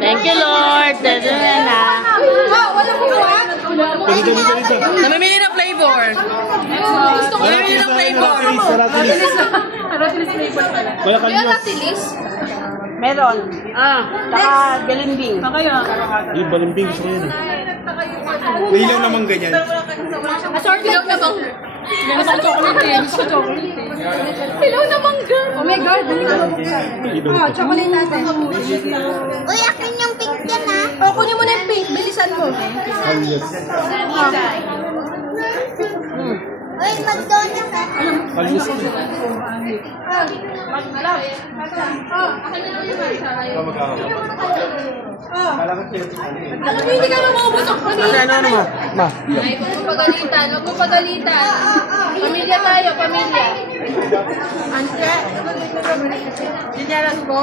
Thank you, Lord. Namimili ng flavor. Namimili ng flavor. May ratilis? Meron. Saka balimbing. Yung balimbing gusto ko yun. May ilaw naman ganyan. Ilaw na bang? Gusto chocolate. Gusto chocolate. Ilaw na mangga. Oh my God. Chocolate natin. Uy, akin yung pink yan ha. O, kunin mo na yung pink. Bilisan mo. Uy, McDonald's ha. Alis. Alam mo, hindi ka maubos ang pamilya. Ay, huwag mo pagalitan. Pamilya tayo, pamilya. Anse? Dinalas ko.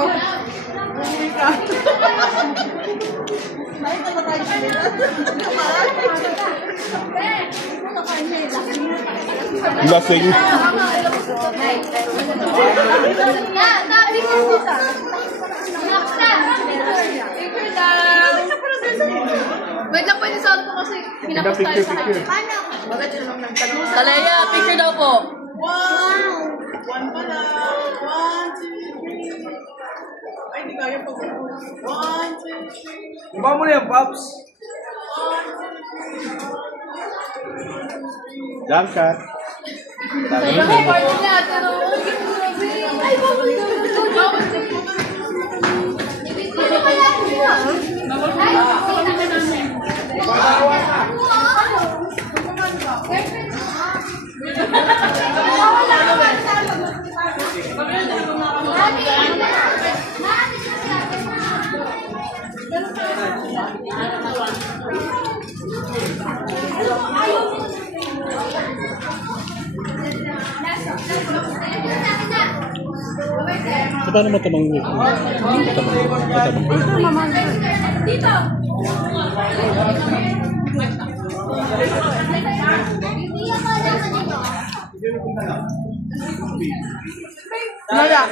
Lasing. Wait lang, pwede sa ko kasi pinapos tayo sa kanya. Talaya, picture daw po. Wow! One pa lang. 1, 2, 3. Ay, di kaya pa. 1, 2, 3. Iba mo na yan, Pops. Jump shot. Talaya ko, party na. Ay, bawal na. Paano matamang week? Matamang. Dito. Nala.